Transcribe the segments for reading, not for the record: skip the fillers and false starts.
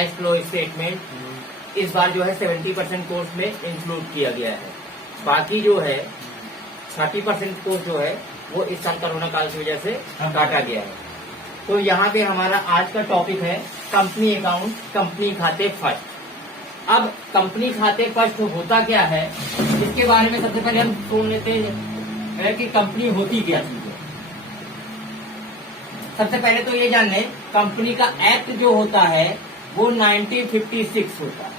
Cash flow statement इस बार जो है 70% कोर्स में इंक्लूड किया गया है। बाकी जो है 30% कोर्स जो है वो इस साल कोरोना काल की वजह से काटा गया है। तो यहाँ पे हमारा आज का टॉपिक है कंपनी अकाउंट, कंपनी खाते फर्स्ट। अब कंपनी खाते फर्स्ट होता क्या है, इसके बारे में सबसे पहले हम सुन लेते हैं कि कंपनी होती क्या चीज है। सबसे पहले तो ये जान लें, कंपनी का एक्ट जो होता है वो 1956 होता है।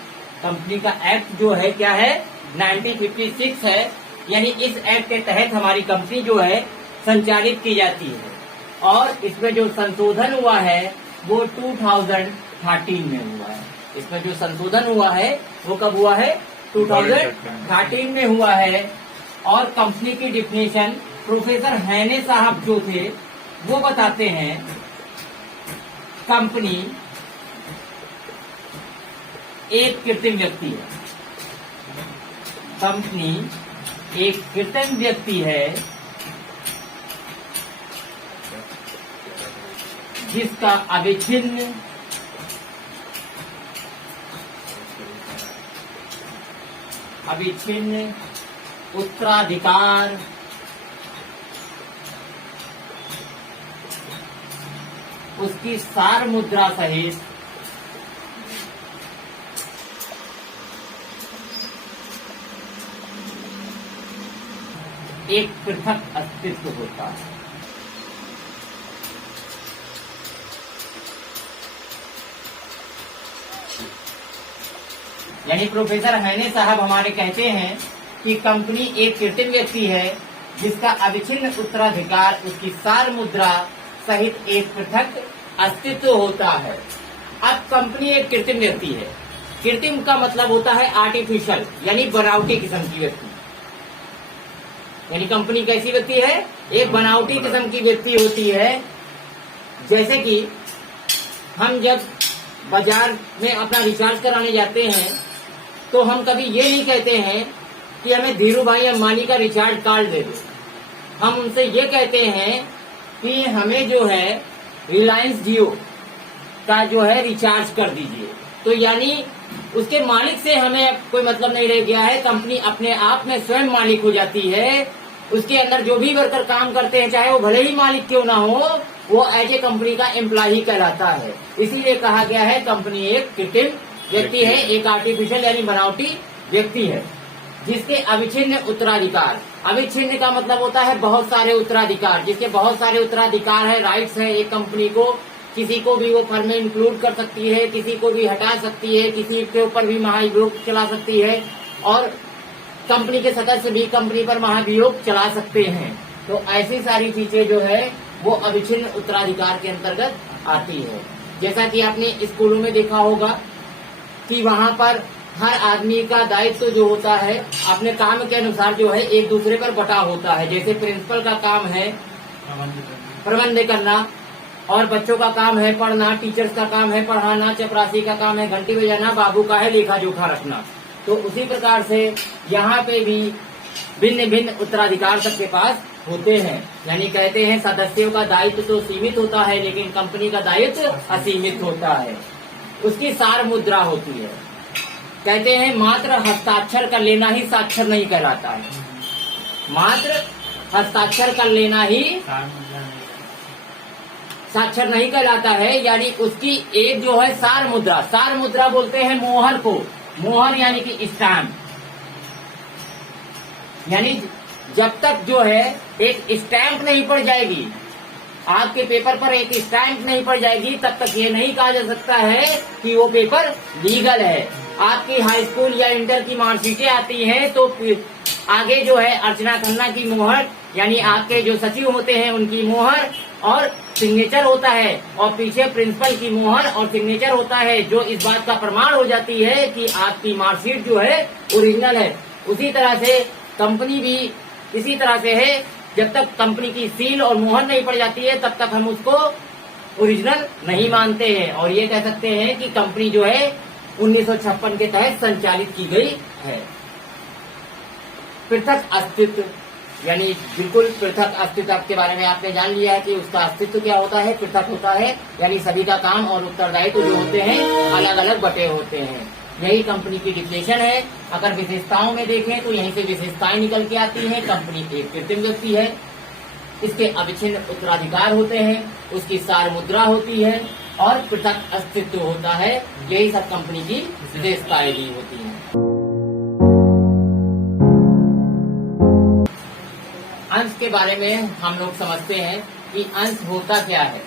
कंपनी का एक्ट जो है क्या है, 1956 है। यानी इस एक्ट के तहत हमारी कंपनी जो है संचालित की जाती है। और इसमें जो संशोधन हुआ है वो 2013 में हुआ है। इसमें जो संशोधन हुआ है वो कब हुआ है, 2013 में हुआ है। और कंपनी की डिफिनेशन प्रोफेसर हैने साहब जो थे वो बताते हैं, कंपनी एक कृत्रिम व्यक्ति है। कंपनी एक कृत्रिम व्यक्ति है जिसका अविच्छिन्न उत्तराधिकार उसकी सार मुद्रा सहित एक पृथक अस्तित्व होता है। यानी प्रोफेसर हैने साहब हमारे कहते हैं कि कंपनी एक कृत्रिम व्यक्ति है जिसका अविच्छिन्न उत्तराधिकार उसकी सार मुद्रा सहित एक पृथक अस्तित्व होता है। अब कंपनी एक कृत्रिम व्यक्ति है। कृत्रिम का मतलब होता है आर्टिफिशियल, यानी बनावटी किस्म की व्यक्ति। यानी कंपनी कैसी व्यक्ति है, एक बनावटी किस्म की व्यक्ति होती है। जैसे कि हम जब बाजार में अपना रिचार्ज कराने जाते हैं तो हम कभी ये नहीं कहते हैं कि हमें धीरू भाई अंबानी का रिचार्ज कार्ड दे दो। हम उनसे ये कहते हैं कि हमें जो है रिलायंस जियो का जो है रिचार्ज कर दीजिए। तो यानी उसके मालिक से हमें कोई मतलब नहीं रह गया है। कंपनी अपने आप में स्वयं मालिक हो जाती है। उसके अंदर जो भी वर्कर काम करते हैं, चाहे वो भले ही मालिक क्यों ना हो, वो एज ए कंपनी का एम्प्लॉय कहलाता है। इसीलिए कहा गया है कंपनी एक कृत्रिम व्यक्ति है, एक आर्टिफिशियल यानी बनावटी व्यक्ति है जिसके अविच्छिन्न उत्तराधिकार। अविच्छिन्न का मतलब होता है बहुत सारे उत्तराधिकार, जिसके बहुत सारे उत्तराधिकार है, राइट्स है। एक कंपनी को किसी को भी वो फर्म में इंक्लूड कर सकती है, किसी को भी हटा सकती है, किसी के ऊपर भी महाभियोग चला सकती है और कंपनी के सदस्य भी कंपनी पर महाभियोग चला सकते हैं। तो ऐसी सारी चीजें जो है वो अविच्छिन्न उत्तराधिकार के अंतर्गत आती है। जैसा कि आपने स्कूलों में देखा होगा कि वहाँ पर हर आदमी का दायित्व जो होता है अपने काम के अनुसार जो है एक दूसरे पर बटा होता है। जैसे प्रिंसिपल का काम है प्रबंध करना और बच्चों का काम है पढ़ना, टीचर्स का काम है पढ़ाना, चपरासी का काम है घंटी बजाना, बाबू का है लेखा जोखा रखना। तो उसी प्रकार से यहाँ पे भी भिन्न भिन्न उत्तराधिकार सबके पास होते हैं। यानी कहते हैं सदस्यों का दायित्व तो सीमित होता है लेकिन कंपनी का दायित्व असीमित होता है। उसकी सार मुद्रा होती है। कहते हैं मात्र हस्ताक्षर कर लेना ही साक्षर नहीं कहलाता है। मात्र हस्ताक्षर कर लेना ही साक्षर नहीं कहलाता है। यानी उसकी एक जो है सार मुद्रा, सार मुद्रा बोलते हैं मोहर को। मोहर यानी कि स्टैम्प। यानी जब तक जो है एक स्टैम्प नहीं पड़ जाएगी, आपके पेपर पर एक स्टैम्प नहीं पड़ जाएगी, तब तक ये नहीं कहा जा सकता है कि वो पेपर लीगल है। आपकी हाई स्कूल या इंटर की मार्कशीटें आती हैं तो आगे जो है अर्चना खन्ना की मोहर यानी आपके जो सचिव होते हैं उनकी मोहर और सिग्नेचर होता है और पीछे प्रिंसिपल की मोहर और सिग्नेचर होता है, जो इस बात का प्रमाण हो जाती है कि आपकी मार्कशीट जो है ओरिजिनल है। उसी तरह से कंपनी भी इसी तरह से है। जब तक कंपनी की सील और मोहर नहीं पड़ जाती है तब तक हम उसको ओरिजिनल नहीं मानते हैं और ये कह सकते हैं कि कंपनी जो है 1956 के तहत संचालित की गई है। पृथक अस्तित्व यानी बिल्कुल पृथक अस्तित्व के बारे में आपने जान लिया है कि उसका अस्तित्व क्या होता है, पृथक होता है, यानी सभी का काम और उत्तरदायित्व जो होते हैं अलग अलग बटे होते हैं। यही कंपनी की डिफिनेशन है। अगर विशेषताओं में देखें तो यहीं से विशेषताएं निकल के आती हैं। कंपनी एक कृत्रिम व्यक्ति है, इसके अविच्छिन्न उत्तराधिकार होते हैं, उसकी सार मुद्रा होती है और पृथक अस्तित्व होता है। यही सब कंपनी की विशेषताएं दी होती हैं। अंश के बारे में हम लोग समझते हैं कि अंश होता क्या है।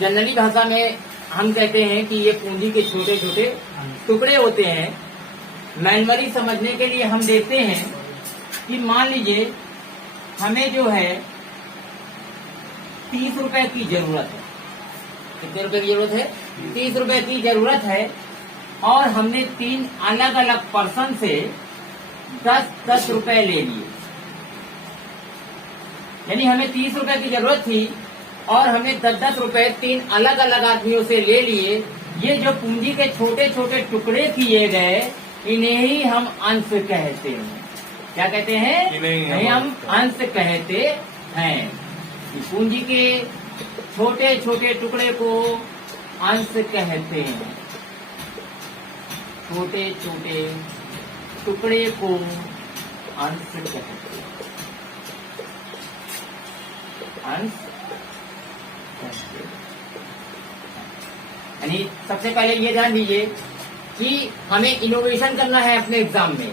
जनरली भाषा में हम कहते हैं कि ये पूंजी के छोटे छोटे टुकड़े होते हैं। मैनुअली समझने के लिए हम देखते हैं कि मान लीजिए हमें जो है 30 रुपए की जरूरत है। कितने रुपए की जरूरत है? 30 रुपए की जरूरत है और हमने 3 अलग अलग पर्सन से 10-10 रुपए ले लिए। यानी हमें 30 रुपए की जरूरत थी और हमने 10-10 रुपए 3 अलग अलग आदमियों से ले लिए। ये जो पूंजी के छोटे छोटे टुकड़े किए गए, इन्हें ही हम अंश कहते हैं। क्या कहते हैं? इन्हें हम अंश कहते हैं। पूंजी के छोटे छोटे टुकड़े को अंश कहते हैं। छोटे छोटे टुकड़े को अंश कहते हैं। अंश यानी सबसे पहले ये ध्यान दीजिए कि हमें इनोवेशन करना है अपने एग्जाम में।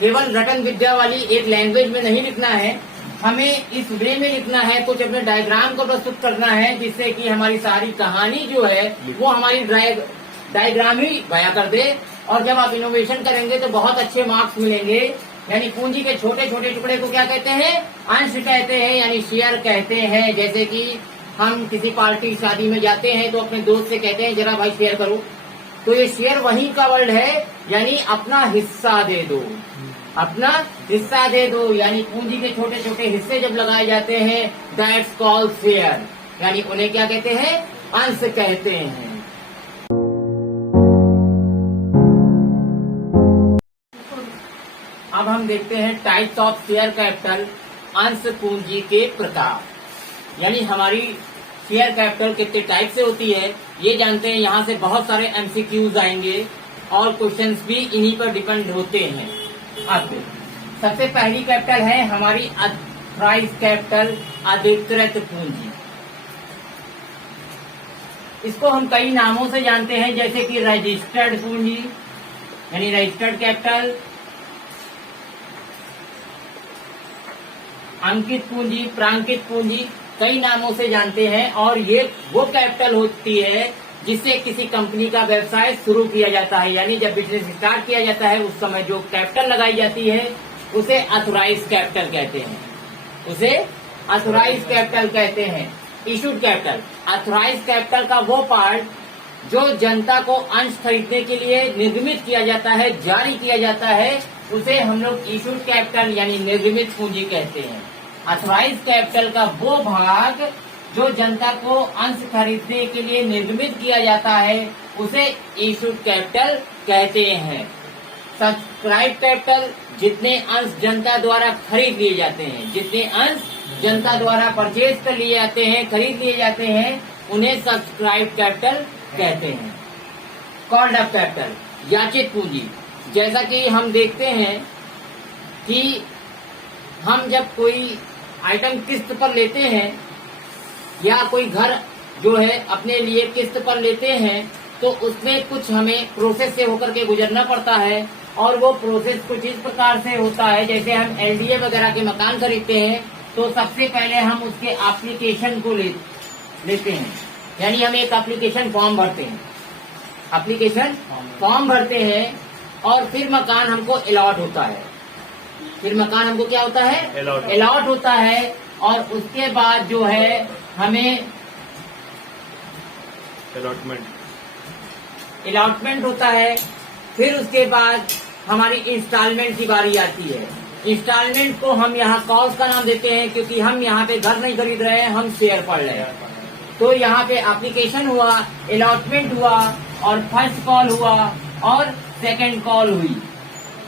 केवल रटन विद्या वाली एक लैंग्वेज में नहीं लिखना है, हमें इस वे में लिखना है। कुछ अपने डायग्राम को प्रस्तुत करना है जिससे कि हमारी सारी कहानी जो है वो हमारी डायग्राम ही बयां कर दे। और जब आप इनोवेशन करेंगे तो बहुत अच्छे मार्क्स मिलेंगे। यानी पूंजी के छोटे छोटे टुकड़े को क्या कहते हैं? अंश कहते हैं, यानी शेयर कहते हैं। जैसे कि हम किसी पार्टी शादी में जाते हैं तो अपने दोस्त से कहते हैं जरा भाई शेयर करो, तो ये शेयर वही का वर्ड है, यानी अपना हिस्सा दे दो। अपना हिस्सा दे दो, यानी पूंजी के छोटे छोटे हिस्से जब लगाए जाते हैं, दैट्स कॉल्ड शेयर, यानी उन्हें क्या कहते हैं? अंश कहते हैं। अब हम देखते हैं टाइप्स ऑफ शेयर कैपिटल, अंश पूंजी के प्रकार। यानी हमारी शेयर कैपिटल कितने टाइप से होती है ये जानते हैं। यहाँ से बहुत सारे एमसीक्यूज आएंगे और क्वेश्चंस भी इन्हीं पर डिपेंड होते हैं। अब सबसे पहली कैपिटल है हमारी अथॉराइज कैपिटल, अधिकृत पूंजी। इसको हम कई नामों से जानते हैं, जैसे कि रजिस्टर्ड पूंजी यानी रजिस्टर्ड कैपिटल, अंकित पूंजी, प्रांकित पूंजी, कई नामों से जानते हैं। और ये वो कैपिटल होती है जिससे किसी कंपनी का व्यवसाय शुरू किया जाता है। यानी जब बिजनेस स्टार्ट किया जाता है उस समय जो कैपिटल लगाई जाती है उसे अथॉराइज कैपिटल कहते हैं। उसे अथॉराइज कैपिटल कहते हैं। इशूड कैपिटल, अथॉराइज कैपिटल का वो पार्ट जो जनता को अंश खरीदने के लिए निर्गमित किया जाता है, जारी किया जाता है, उसे हम लोग इशूड कैपिटल यानी निर्गमित पूंजी कहते हैं। अथॉराइज कैपिटल का वो भाग जो जनता को अंश खरीदने के लिए निर्गमित किया जाता है उसे इशूड कैपिटल कहते हैं। सब्सक्राइब कैपिटल, जितने अंश जनता द्वारा खरीद लिए जाते हैं, जितने अंश जनता द्वारा परचेज कर लिए जाते हैं, खरीद लिए जाते हैं, उन्हें सब्सक्राइब कैपिटल कहते हैं। कॉल्ड अप कैपिटल, याचित पूंजी। जैसा कि हम देखते हैं कि हम जब कोई आइटम किस्त पर लेते हैं या कोई घर जो है अपने लिए किस्त पर लेते हैं तो उसमें कुछ हमें प्रोसेस से होकर के गुजरना पड़ता है। और वो प्रोसेस कुछ इस प्रकार से होता है, जैसे हम एलडीए वगैरह के मकान खरीदते हैं तो सबसे पहले हम उसके एप्लीकेशन को लेते हैं। यानी हम एक एप्लीकेशन फॉर्म भरते हैं, एप्लीकेशन फॉर्म भरते हैं और फिर मकान हमको अलॉट होता है। फिर मकान हमको क्या होता है? अलॉट होता है। और उसके बाद जो है हमें अलॉटमेंट होता है। फिर उसके बाद हमारी इंस्टॉलमेंट की बारी आती है। इंस्टॉलमेंट को हम यहाँ कॉल्स का नाम देते हैं क्योंकि हम यहाँ पे घर नहीं खरीद रहे हैं, हम शेयर पढ़ रहे हैं। तो यहाँ पे एप्लीकेशन हुआ, अलॉटमेंट हुआ और फर्स्ट कॉल हुआ और सेकंड कॉल हुई।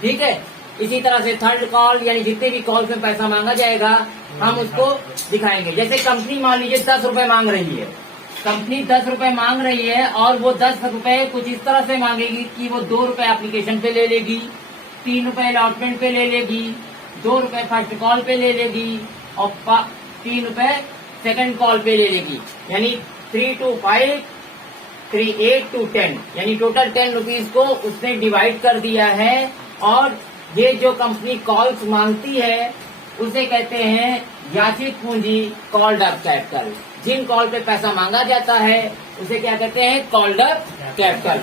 ठीक है। इसी तरह से थर्ड कॉल यानी जितने भी कॉल में पैसा मांगा जाएगा हम उसको दिखाएंगे। जैसे कंपनी मान लीजिए 10 रुपए मांग रही है, कंपनी 10 रुपए मांग रही है और वो 10 रुपए कुछ इस तरह से मांगेगी कि वो 2 रुपए एप्लीकेशन पे ले लेगी, 3 रुपए अलॉटमेंट पे ले लेगी, 2 रुपए फर्स्ट कॉल पे ले लेगी और 3 रुपए सेकंड कॉल पे ले लेगी। यानी 3 to 5, 3, 8 to 10 यानी टोटल 10 रुपीज को उसने डिवाइड कर दिया है। और ये जो कंपनी कॉल्स मांगती है उसे कहते हैं याचित पूंजी, कॉल्ड अप कैपिटल। जिन कॉल पे पैसा मांगा जाता है उसे क्या कहते हैं? Called up capital,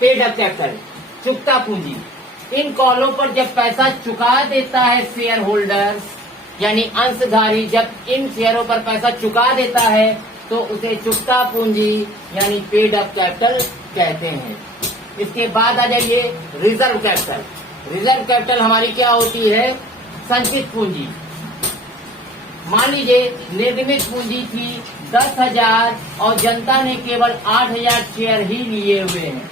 paid up capital, चुकता पूंजी। इन कॉलों पर जब पैसा चुका देता है शेयर होल्डर्स यानी अंशधारी, जब इन शेयरों पर पैसा चुका देता है तो उसे चुकता पूंजी यानी पेड अप कैपिटल कहते हैं। इसके बाद आ जाइए रिजर्व कैपिटल। रिजर्व कैपिटल हमारी क्या होती है? संचित पूंजी। मान लीजिए निर्गमित पूंजी थी 10,000 और जनता ने केवल 8,000 शेयर ही लिए हुए हैं,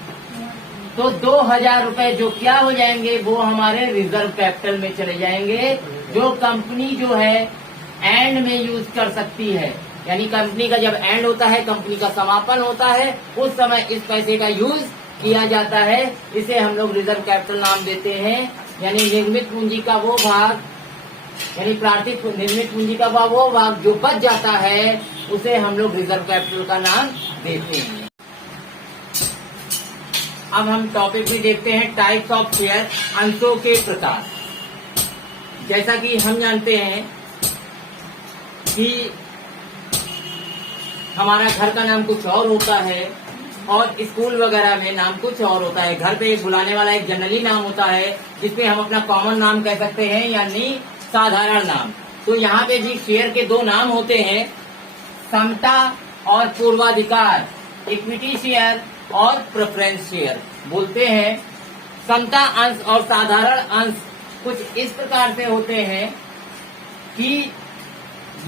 तो 2,000 रुपए जो क्या हो जाएंगे? वो हमारे रिजर्व कैपिटल में चले जाएंगे, जो कंपनी जो है एंड में यूज कर सकती है। यानी कंपनी का जब एंड होता है, कंपनी का समापन होता है, उस समय इस पैसे का यूज किया जाता है। इसे हम लोग रिजर्व कैपिटल नाम देते हैं। यानी निर्मित पूंजी का वो भाग यानी प्रार्थिक निर्मित पूंजी का वो भाग जो बच जाता है उसे हम लोग रिजर्व कैपिटल का नाम देते हैं। अब हम टॉपिक में देखते हैं टाइप्स ऑफ शेयर, अंशों के प्रकार। जैसा कि हम जानते हैं कि हमारा घर का नाम कुछ और होता है और स्कूल वगैरह में नाम कुछ और होता है। घर पे एक बुलाने वाला एक जनरली नाम होता है जिसपे हम अपना कॉमन नाम कह सकते हैं यानी साधारण नाम। तो यहाँ पे भी शेयर के 2 नाम होते हैं, समता और पूर्वाधिकार, इक्विटी शेयर और प्रेफरेंस शेयर बोलते हैं। समता अंश और साधारण अंश कुछ इस प्रकार से होते हैं कि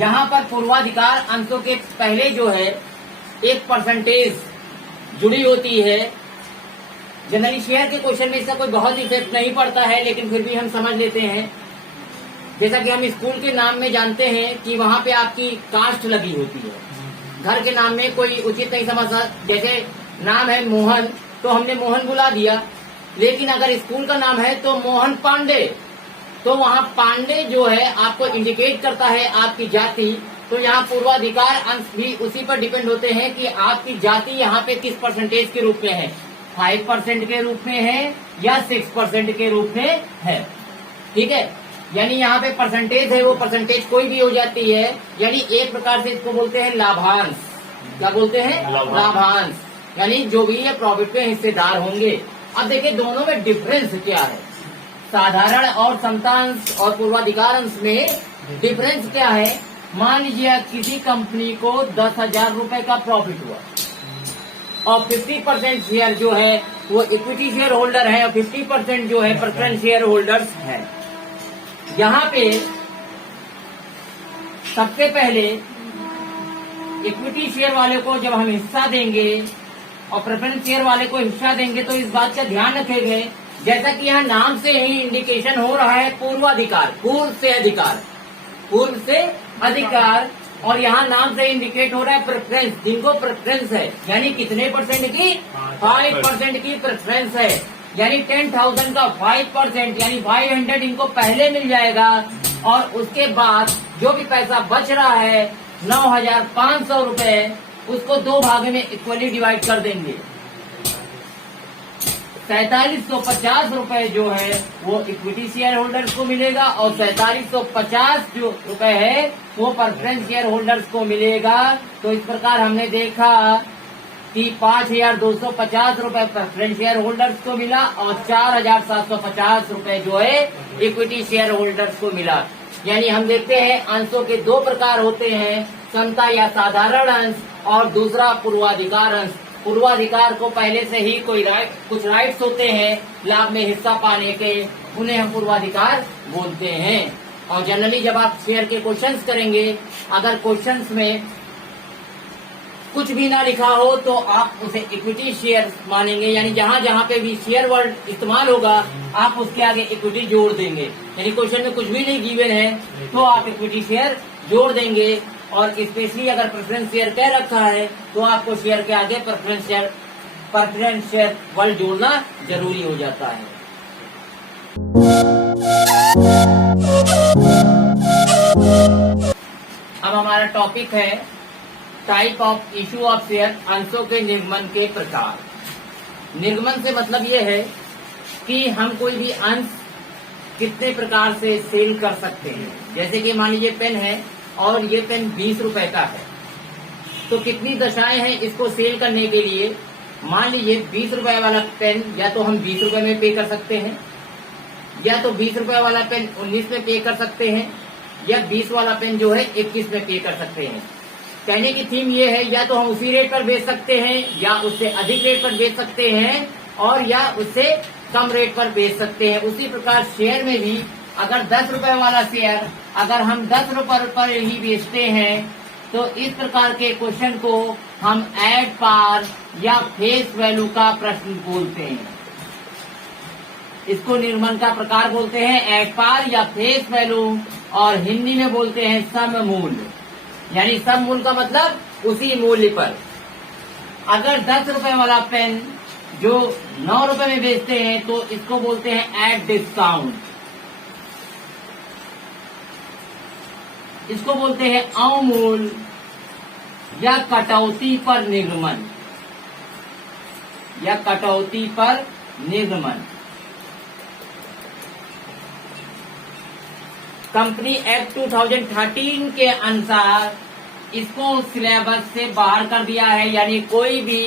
यहाँ पर पूर्वाधिकार अंशों के पहले जो है एक परसेंटेज जुड़ी होती है। जनरली शेयर के क्वेश्चन में इसका कोई बहुत इफेक्ट नहीं पड़ता है, लेकिन फिर भी हम समझ लेते हैं। जैसा कि हम स्कूल के नाम में जानते हैं कि वहाँ पे आपकी कास्ट लगी होती है। घर के नाम में कोई उचित नहीं समझता, जैसे नाम है मोहन तो हमने मोहन बुला दिया, लेकिन अगर स्कूल का नाम है तो मोहन पांडे, तो वहाँ पांडे जो है आपको इंडिकेट करता है आपकी जाति। तो यहाँ पूर्वाधिकार अंश भी उसी पर डिपेंड होते हैं कि आपकी जाति यहाँ पे किस परसेंटेज के रूप में है, 5% के रूप में है या 6% के रूप में है। ठीक है, यानी यहाँ पे परसेंटेज है, वो परसेंटेज कोई भी हो जाती है। यानी एक प्रकार से इसको बोलते हैं लाभांश। क्या बोलते हैं? लाभांश। यानी जो भी ये प्रॉफिट पे हिस्सेदार होंगे। अब देखिए दोनों में डिफरेंस क्या है, साधारण और समतांश और पूर्वाधिकार अंश में डिफरेंस क्या है। मान लीजिए किसी कंपनी को 10,000 रुपए का प्रॉफिट हुआ और 50% शेयर जो है वो इक्विटी शेयर होल्डर है और 50% जो है प्रेफरेंस शेयर होल्डर्स है। यहाँ पे सबसे पहले इक्विटी शेयर वाले को जब हम हिस्सा देंगे और प्रेफरेंस शेयर वाले को हिस्सा देंगे तो इस बात का ध्यान रखेंगे, जैसा कि यहाँ नाम से ही इंडिकेशन हो रहा है पूर्वाधिकार, पूर्व से अधिकार, पूर्व से अधिकार, और यहाँ नाम से इंडिकेट हो रहा है प्रेफरेंस, जिनको प्रेफरेंस है। यानी कितने परसेंट की? 5% की प्रेफरेंस है। यानी 10,000 का 5% यानी 500 इनको पहले मिल जाएगा और उसके बाद जो भी पैसा बच रहा है 9,500 रुपए उसको 2 भाग में इक्वली डिवाइड कर देंगे। 4750 रुपए जो है वो इक्विटी शेयर होल्डर्स को मिलेगा और 4750 जो रुपए है वो प्रेफरेंस शेयर होल्डर्स को मिलेगा। तो इस प्रकार हमने देखा कि 5,250 रुपए प्रेफरेंस शेयर होल्डर्स को मिला और 4,750 रुपए जो है इक्विटी शेयर होल्डर्स को मिला। यानी हम देखते हैं अंशों के 2 प्रकार होते हैं, समता या साधारण अंश और दूसरा पूर्वाधिकार अंश। पूर्वाधिकार को पहले से ही कुछ राइट्स होते हैं लाभ में हिस्सा पाने के, उन्हें हम पूर्वाधिकार बोलते हैं। और जनरली जब आप शेयर के क्वेश्चंस करेंगे, अगर क्वेश्चंस में कुछ भी ना लिखा हो तो आप उसे इक्विटी शेयर मानेंगे, यानी जहां जहां पे भी शेयर वर्ड इस्तेमाल होगा आप उसके आगे इक्विटी जोड़ देंगे। यानी क्वेश्चन में कुछ भी नहीं गिवन है तो आप इक्विटी शेयर जोड़ देंगे। और स्पेशली अगर प्रेफरेंस शेयर कह रखा है तो आपको शेयर के आगे प्रेफरेंस शेयर वर्ड जोड़ना जरूरी हो जाता है। अब हमारा टॉपिक है type of issue of share, अंशों के निर्गमन के प्रकार। निर्गमन से मतलब ये है कि हम कोई भी अंश कितने प्रकार से सेल कर सकते हैं। जैसे कि मान लीजिए पेन है और ये पेन 20 रुपए का है, तो कितनी दशाएं हैं इसको सेल करने के लिए। मान लीजिए 20 रुपए वाला पेन या तो हम 20 रुपए में पे कर सकते हैं, या तो 20 रुपए वाला पेन 19 में पे कर सकते हैं, या 20 वाला पेन जो है 21 में पे कर सकते हैं। कहने की थीम ये है, या तो हम उसी रेट पर बेच सकते हैं, या उससे अधिक रेट पर बेच सकते हैं, और या उससे कम रेट पर बेच सकते हैं। उसी प्रकार शेयर में भी अगर 10 रुपए वाला शेयर अगर हम 10 रुपए पर ही बेचते हैं तो इस प्रकार के क्वेश्चन को हम एट पार या फेस वैल्यू का प्रश्न बोलते हैं। इसको निर्गमन का प्रकार बोलते हैं एट पार या फेस वैल्यू, और हिंदी में बोलते हैं सम मूल्य। यानी सम मूल्य का मतलब उसी मूल्य पर। अगर 10 रुपए वाला पेन जो 9 रुपए में बेचते हैं तो इसको बोलते हैं एट डिस्काउंट। इसको बोलते हैं अवमूल्य या कटौती पर निर्गमन, या कटौती पर निर्गमन। कंपनी एक्ट 2013 के अनुसार इसको सिलेबस से बाहर कर दिया है, यानी कोई भी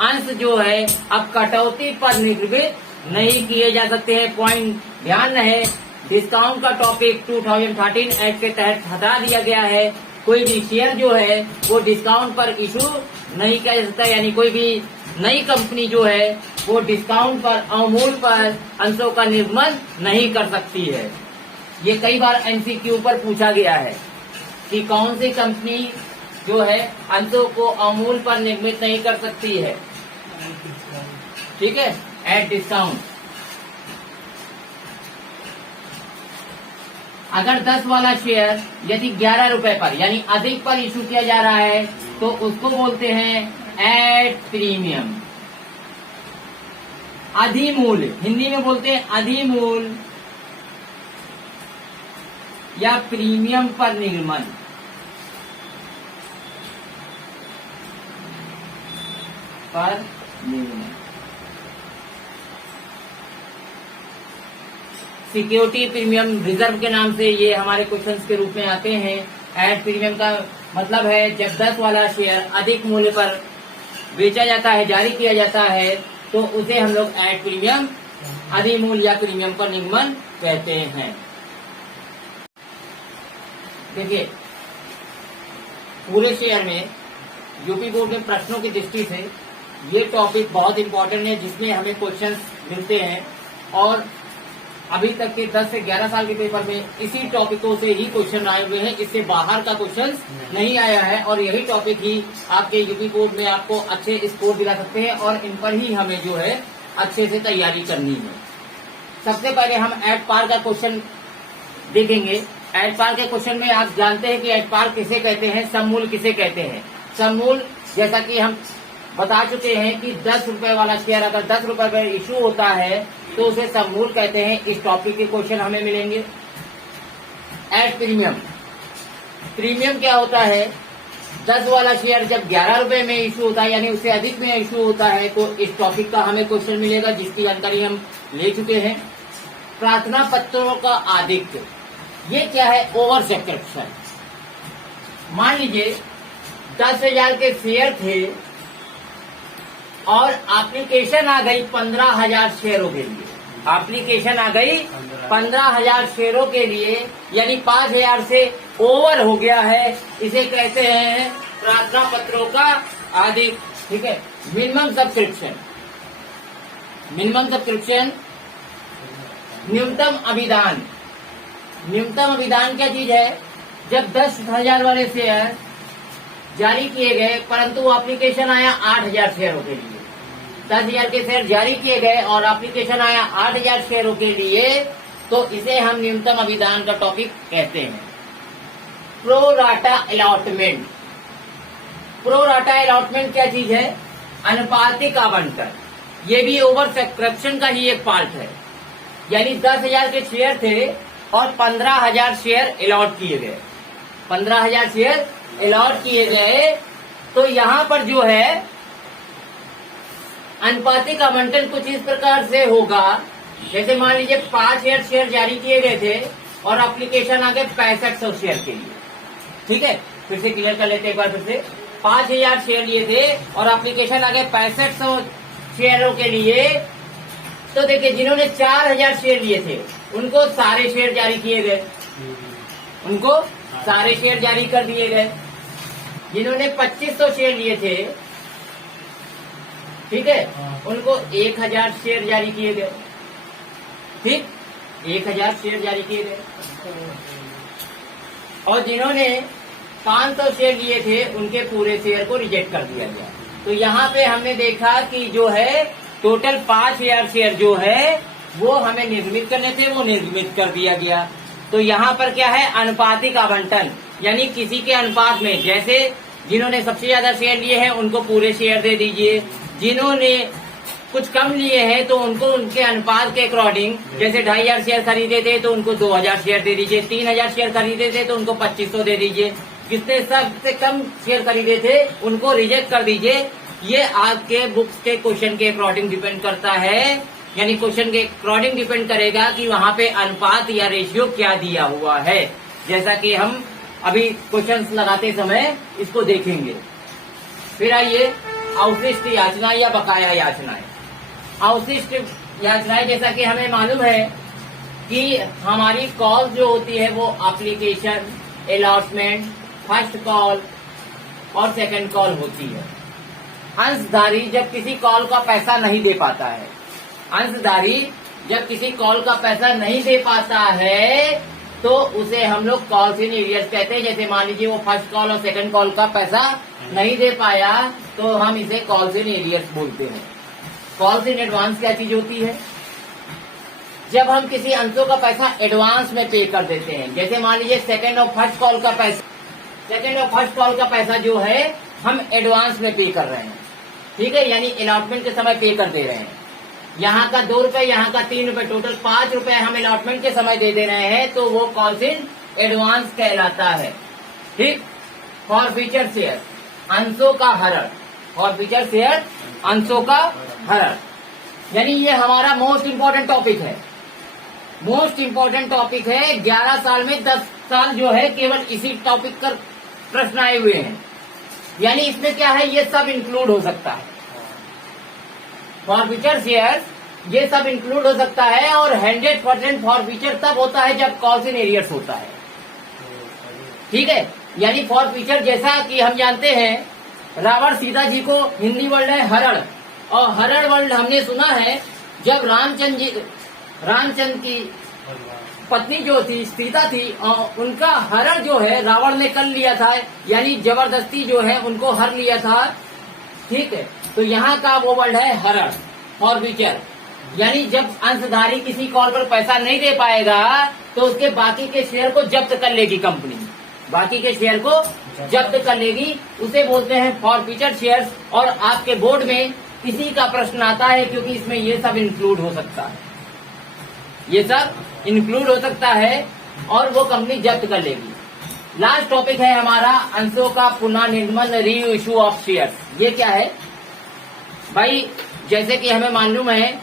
अंश जो है अब कटौती पर निर्मित नहीं किए जा सकते हैं। पॉइंट ध्यान रहे, डिस्काउंट का टॉपिक 2013 एक्ट के तहत हटा दिया गया है। कोई भी शेयर जो है वो डिस्काउंट पर इशू नहीं किया जा सकता, यानी कोई भी नई कंपनी जो है वो डिस्काउंट पर अवमूल्य पर अंशों का निर्गमन नहीं कर सकती है। ये कई बार एमसीक्यू पर पूछा गया है कि कौन सी कंपनी जो है अंशों को अवमूल्य पर निर्मित नहीं कर सकती है। ठीक है, एट डिस्काउंट। अगर 10 वाला शेयर यदि 11 रुपए पर यानी अधिक पर इशू किया जा रहा है तो उसको बोलते हैं एट प्रीमियम, अधिमूल्य। हिंदी में बोलते हैं अधिमूल्य या प्रीमियम पर निर्गमन। पर निर्गमन सिक्योरिटी प्रीमियम रिजर्व के नाम से ये हमारे क्वेश्चंस के रूप में आते हैं। एट प्रीमियम का मतलब है जब 10 वाला शेयर अधिक मूल्य पर बेचा जाता है, जारी किया जाता है, तो उसे हम लोग एट प्रीमियम, अधिमूल्य या प्रीमियम पर निर्गमन कहते हैं। देखिए, पूरे शेयर में यूपी बोर्ड के प्रश्नों की दृष्टि से ये टॉपिक बहुत इंपॉर्टेंट है, जिसमें हमें क्वेश्चंस मिलते हैं। और अभी तक के 10 से 11 साल के पेपर में इसी टॉपिकों से ही क्वेश्चन आए हुए हैं, इससे बाहर का क्वेश्चन नहीं आया है। और यही टॉपिक ही आपके यूपी बोर्ड में आपको अच्छे स्कोर दिला सकते हैं, और इन पर ही हमें जो है अच्छे से तैयारी करनी है। सबसे पहले हम एट पार का क्वेश्चन देखेंगे। एट पार के क्वेश्चन में आप जानते हैं कि एट पार किसे कहते हैं, सममूल्य किसे कहते हैं। सममूल्य जैसा कि हम बता चुके हैं कि 10 रुपए वाला शेयर अगर 10 रुपए पर इशू होता है तो उसे सममूल्य कहते हैं। इस टॉपिक के क्वेश्चन हमें मिलेंगे। एट प्रीमियम, प्रीमियम क्या होता है? 10 वाला शेयर जब 11 रुपए में इशू होता है यानी उससे अधिक में इशू होता है तो इस टॉपिक का हमें क्वेश्चन मिलेगा, जिसकी जानकारी हम ले चुके हैं। प्रार्थना पत्रों का आधिक्य, ये क्या है? Over subscription. मान लीजिए 10,000 के शेयर थे और एप्लीकेशन आ गई 15,000 शेयरों के लिए। एप्लीकेशन आ गई 15,000 शेयरों के लिए, यानी 5,000 से ओवर हो गया है। इसे कहते हैं प्रार्थना पत्रों का आधिक्य। ठीक है। मिनिमम सब्सक्रिप्शन, मिनिमम सब्सक्रिप्शन, न्यूनतम अभिदान। न्यूनतम अभिदान क्या चीज है? जब 10,000 वाले शेयर जारी किए गए, परंतु एप्लीकेशन आया 8,000 शेयरों के लिए। 10,000 के शेयर जारी किए गए और एप्लीकेशन आया 8,000 शेयरों के लिए, तो इसे हम न्यूनतम अभिदान का टॉपिक कहते हैं। Pro rata allotment. Pro rata allotment क्या चीज है? अनुपातिक आवंटन। ये भी ओवर सब्सक्रिप्शन का ही एक पार्ट है। यानी 10,000 के शेयर थे और 15,000 शेयर अलॉट किए गए। 15,000 शेयर अलॉट किए गए, तो यहाँ पर जो है अनुपातिक आवंटन कुछ इस प्रकार से होगा, जैसे मान लीजिए 5,000 शेयर जारी किए गए थे और एप्लीकेशन आ गए 6500 शेयर के लिए। ठीक है, फिर से क्लियर कर लेते हैं एक बार फिर से। 5,000 शेयर लिए थे और एप्लीकेशन आ गए 6500 शेयरों के लिए। तो देखिए, जिन्होंने 4,000 शेयर लिए थे उनको सारे शेयर जारी किए गए, उनको सारे शेयर जारी कर दिए गए। जिन्होंने 2500 शेयर लिए थे, ठीक है, उनको 1,000 शेयर जारी किए गए। ठीक, 1,000 शेयर जारी किए गए। और जिन्होंने 500 शेयर लिए थे उनके पूरे शेयर को रिजेक्ट कर दिया गया। तो यहाँ पे हमने देखा कि जो है टोटल 5,000 शेयर जो है वो हमें निर्गमित करने थे, वो निर्गमित कर दिया गया। तो यहाँ पर क्या है? अनुपातिक आवंटन, यानी किसी के अनुपात में, जैसे जिन्होंने सबसे ज्यादा शेयर लिए हैं उनको पूरे शेयर दे दीजिए, जिन्होंने कुछ कम लिए हैं तो उनको उनके अनुपात के अकॉर्डिंग, जैसे 2,500 शेयर खरीदे थे तो उनको 2,000 शेयर दे दीजिए, 3,000 शेयर खरीदे थे तो उनको 2,500 दे दीजिए, जिसने सबसे कम शेयर खरीदे थे उनको रिजेक्ट कर दीजिए। ये आपके बुक्स के क्वेश्चन के अकॉर्डिंग डिपेंड करता है, यानी क्वेश्चन के अकॉर्डिंग डिपेंड करेगा कि वहाँ पे अनुपात या रेशियो क्या दिया हुआ है, जैसा कि हम अभी क्वेश्चंस लगाते समय इसको देखेंगे। फिर आइए अवशिष्ट याचना या बकाया याचनाएं। अवशिष्ट याचनाएं, जैसा कि हमें मालूम है कि हमारी कॉल जो होती है वो एप्लीकेशन, अलॉटमेंट, फर्स्ट कॉल और सेकंड कॉल होती है। अंशधारी जब किसी कॉल का पैसा नहीं दे पाता है, अंशधारी जब किसी कॉल का पैसा नहीं दे पाता है तो उसे हम लोग कॉल्स इन एरियर्स कहते हैं। जैसे मान लीजिए वो फर्स्ट कॉल और सेकंड कॉल का पैसा नहीं दे पाया तो हम इसे कॉल्स इन एरियर्स बोलते हैं। कॉल्स इन एडवांस क्या चीज होती है? जब हम किसी अंशों का पैसा एडवांस में पे कर देते हैं, जैसे मान लीजिए सेकंड और फर्स्ट कॉल का पैसा, सेकंड और फर्स्ट कॉल का पैसा जो है हम एडवांस में पे कर रहे हैं। ठीक है, यानी अलॉटमेंट के समय पे कर दे रहे हैं। यहाँ का 2 रुपए, यहाँ का 3 रुपए, टोटल 5 रुपए हम अलॉटमेंट के समय दे रहे हैं, तो वो कॉल्स इन एडवांस कहलाता है। ठीक, फॉरफीचर शेयर, अंशों का हरण, फॉरफीचर शेयर अंशों का हरण, यानी ये हमारा मोस्ट इम्पोर्टेंट टॉपिक है। मोस्ट इम्पोर्टेंट टॉपिक है। 11 साल में 10 साल जो है केवल इसी टॉपिक पर प्रश्न आए हुए हैं, यानी इसमें क्या है, ये सब इंक्लूड हो सकता है। फॉरफीचर शेयर ये सब इंक्लूड हो सकता है और 100% फॉरफीचर तब होता है जब कॉल्स इन एरियर्स होता है। ठीक है, यानी फॉरफीचर जैसा कि हम जानते हैं रावण सीता जी को हिंदी वर्ड है हरण, और हरण वर्ड हमने सुना है जब रामचंद्र की पत्नी जो थी सीता थी, उनका हरण जो है रावण ने कर लिया था, यानी जबरदस्ती जो है उनको हर लिया था। ठीक है, तो यहाँ का वो वर्ड है हरण, फॉरफीचर, यानी जब अंशधारी किसी कॉल पर पैसा नहीं दे पाएगा तो उसके बाकी के शेयर को जब्त कर लेगी कंपनी, बाकी के शेयर को जब्त कर लेगी, उसे बोलते हैं फॉरफीचर शेयर्स। और आपके बोर्ड में इसी का प्रश्न आता है क्योंकि इसमें ये सब इंक्लूड हो सकता है, ये सब इंक्लूड हो सकता है और वो कंपनी जब्त कर लेगी। लास्ट टॉपिक है हमारा अंशों का पुनः निर्गमन, री इशू ऑफ शेयर्स। ये क्या है भाई? जैसे कि हमें मालूम है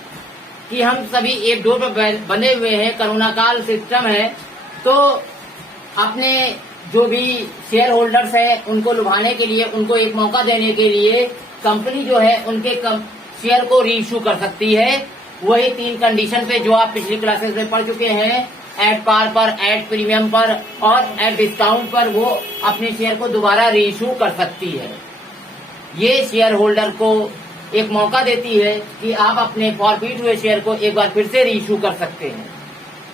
कि हम सभी एक डोर पर बंधे हुए हैं, कोरोना काल सिस्टम है, तो अपने जो भी शेयर होल्डर्स हैं उनको लुभाने के लिए, उनको एक मौका देने के लिए कंपनी जो है उनके शेयर को री इशू कर सकती है। वही 3 कंडीशन पे जो आप पिछली क्लासेस में पढ़ चुके हैं, एट पार पर, एट प्रीमियम पर और एट डिस्काउंट पर वो अपने शेयर को दोबारा री इशू कर सकती है। ये शेयर होल्डर को एक मौका देती है कि आप अपने फॉरफीट हुए शेयर को एक बार फिर से री इशू कर सकते हैं।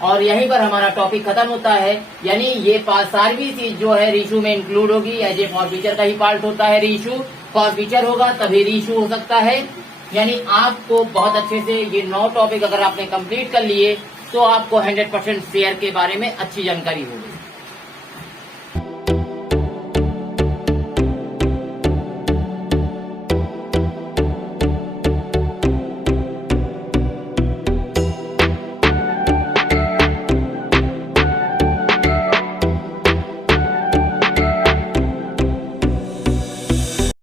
और यहीं पर हमारा टॉपिक खत्म होता है। यानी ये सारी चीज जो है रीशू में इंक्लूड होगी। एज ए फॉर फ्यूचर का ही पार्ट होता है रीशू। फॉर फ्यूचर होगा तभी रीशू हो सकता है। यानी आपको बहुत अच्छे से ये 9 टॉपिक अगर आपने कंप्लीट कर लिए तो आपको 100% शेयर के बारे में अच्छी जानकारी होगी।